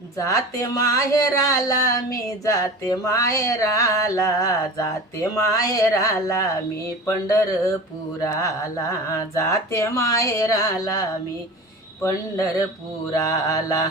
जाते माहेराला मी जाते माहेराला, जाते माहेराला मी पंढरपुराला, जाते माहेराला मी पंढरपुराला.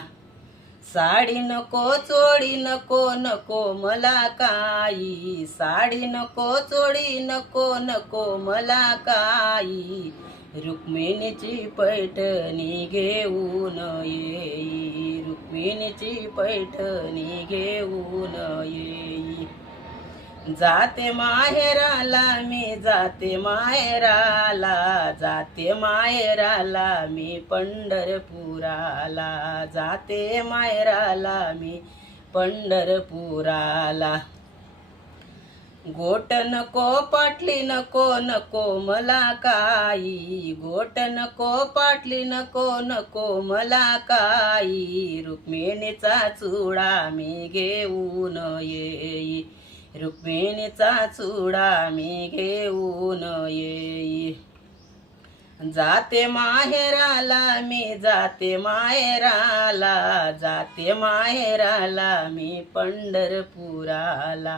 साडी नको चोडी नको नको मला काही, साडी नको चोडी नको नको मला काही, रुक्मिणीची पैठणी घेऊन येई, रुक्मिणीची पैठणी घेऊन येई. जाते माहेराला मी जाते माहेराला, जाते माहेराला मी पंढरपुराला, जाते माहेराला मी पंढरपुराला. गोट नको पाटली नको नको मला काही, गोट नको पाटली नको नको मला काही, रुक्मिणीचा चुडा मी घेऊन येई, रुक्मिणीचा चुडा मी घेऊन येई. जाते माहेराला मी जाते माहेराला, जाते माहेराला मी पंढरपुराला,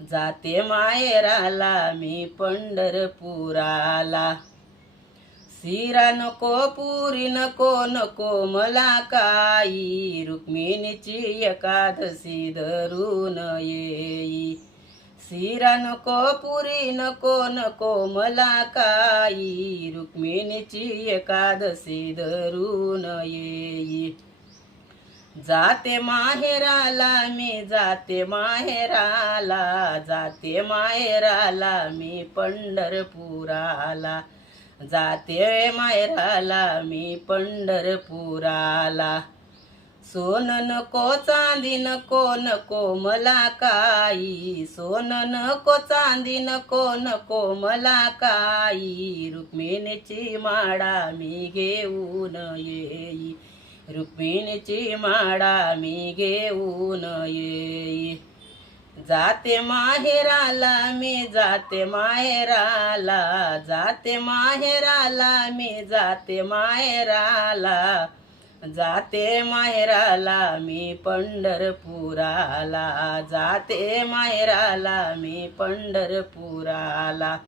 जाते माहेराला मी पंढरपुराला. शिरा नको पुरी नको नको मला काही, रुक्मिणीची एकादशी धरून येई. शिरा नको पुरी नको नको मला काही, रुक्मिणीची एकादशी धरून येई. जाते माहेराला मी जाते माहेराला, जाते माहेराला मी पंढरपुराला, जाते माहेराला मी पंढरपुराला. सोन नको चांदी नको नको मला काही, सोन नको चांदी नको नको मला काही, रुक्मिणीची माळा मी घेऊन येई, रुक्मिणीची माळा मी घेऊन येई. जाते माहेराला मी जाते माहेराला, जाते माहेराला मी जाते माहेराला, जाते माहेराला मी पंढरपुराला, जाते माहेराला मी पंढरपुराला.